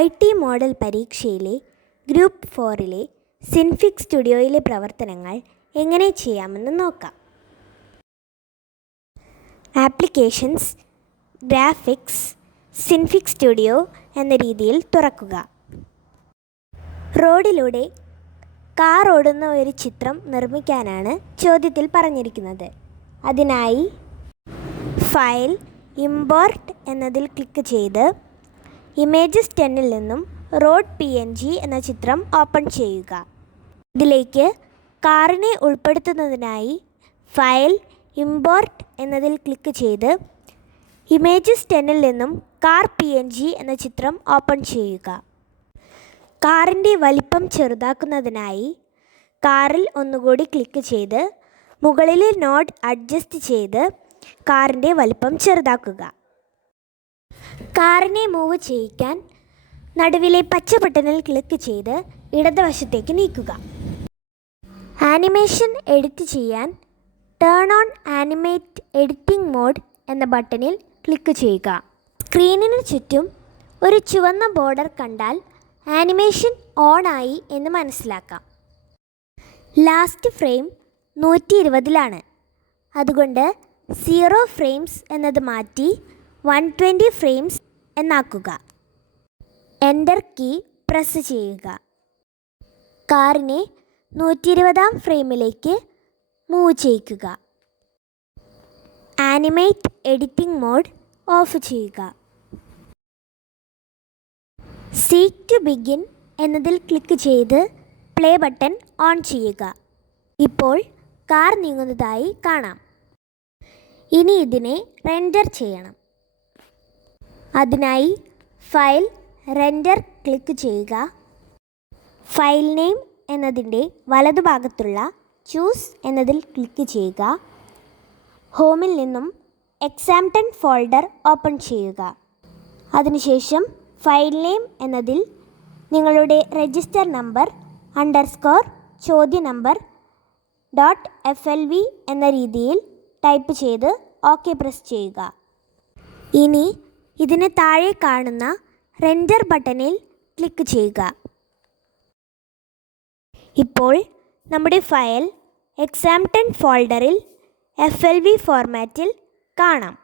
IT model പരീക്ഷയിലെ group 4-ലെ Synfig സ്റ്റുഡിയോയിലെ പ്രവർത്തനങ്ങൾ എങ്ങനെ ചെയ്യാമെന്ന് നോക്കാം. ആപ്ലിക്കേഷൻസ്, ഗ്രാഫിക്സ്, സിൻഫിക് സ്റ്റുഡിയോ എന്ന രീതിയിൽ തുറക്കുക. റോഡിലൂടെ കാർ ഓടുന്ന ഒരു ചിത്രം നിർമ്മിക്കാനാണ് ചോദ്യത്തിൽ പറഞ്ഞിരിക്കുന്നത്. അതിനായി ഫയൽ, ഇമ്പോർട്ട് എന്നതിൽ ക്ലിക്ക് ചെയ്ത് ഇമേജസ് 10-ൽ നിന്നും റോഡ് PNG എന്ന ചിത്രം ഓപ്പൺ ചെയ്യുക. ഇതിലേക്ക് കാറിനെ ഉൾപ്പെടുത്തുന്നതിനായി ഫയൽ, ഇമ്പോർട്ട് എന്നതിൽ ക്ലിക്ക് ചെയ്ത് ഇമേജസ് 10-ൽ നിന്നും കാർ PNG എന്ന ചിത്രം ഓപ്പൺ ചെയ്യുക. കാറിൻ്റെ വലിപ്പം ചെറുതാക്കുന്നതിനായി കാറിൽ ഒന്നുകൂടി ക്ലിക്ക് ചെയ്ത് മുകളിലെ നോഡ് അഡ്ജസ്റ്റ് ചെയ്ത് കാറിൻ്റെ വലിപ്പം ചെറുതാക്കുക. കാറിനെ മൂവ് ചെയ്യിക്കാൻ നടുവിലെ പച്ച ബട്ടണിൽ ക്ലിക്ക് ചെയ്ത് ഇടതുവശത്തേക്ക് നീക്കുക. ആനിമേഷൻ എഡിറ്റ് ചെയ്യാൻ turn on animate editing mode എന്ന ബട്ടണിൽ ക്ലിക്ക് ചെയ്യുക. സ്ക്രീനിന് ചുറ്റും ഒരു ചുവന്ന ബോർഡർ കണ്ടാൽ ആനിമേഷൻ ഓൺ ആയി എന്ന് മനസ്സിലാക്കാം. ലാസ്റ്റ് ഫ്രെയിം 120-ലാണ്. അതുകൊണ്ട് 0 ഫ്രെയിംസ് എന്നത് മാറ്റി 120 ഫ്രെയിംസ് എന്നാക്കുക. എൻ്റർ കീ പ്രസ് ചെയ്യുക. കാറിനെ 120-ാം ഫ്രെയിമിലേക്ക് മൂവ് ചെയ്യിക്കുക. ആനിമേറ്റ് എഡിറ്റിംഗ് മോഡ് ഓഫ് ചെയ്യുക. സീക്ക് ടു ബിഗിൻ എന്നതിൽ ക്ലിക്ക് ചെയ്ത് പ്ലേ ബട്ടൺ ഓൺ ചെയ്യുക. ഇപ്പോൾ കാർ നീങ്ങുന്നതായി കാണാം. ഇനി ഇതിനെ റെൻഡർ ചെയ്യണം. അതിനായി ഫയൽ, റെൻഡർ ക്ലിക്ക് ചെയ്യുക. ഫയൽ നെയിം എന്നതിൻ്റെ വലതുഭാഗത്തുള്ള ചൂസ് എന്നതിൽ ക്ലിക്ക് ചെയ്യുക. ഹോമിൽ നിന്നും എക്സാംപ്ടൺ ഫോൾഡർ ഓപ്പൺ ചെയ്യുക. അതിനുശേഷം ഫയൽ നെയിം എന്നതിൽ നിങ്ങളുടെ രജിസ്റ്റർ നമ്പർ _ ചോദ്യ നമ്പർ .flv എന്ന രീതിയിൽ ടൈപ്പ് ചെയ്ത് OK പ്രസ് ചെയ്യുക. ഇനി ഇതിന് താഴെ കാണുന്ന റെൻഡർ ബട്ടണിൽ ക്ലിക്ക് ചെയ്യുക. ഇപ്പോൾ നമ്മുടെ ഫയൽ എക്സാംപ്ടൺ ഫോൾഡറിൽ FLV ഫോർമാറ്റിൽ കാണാം.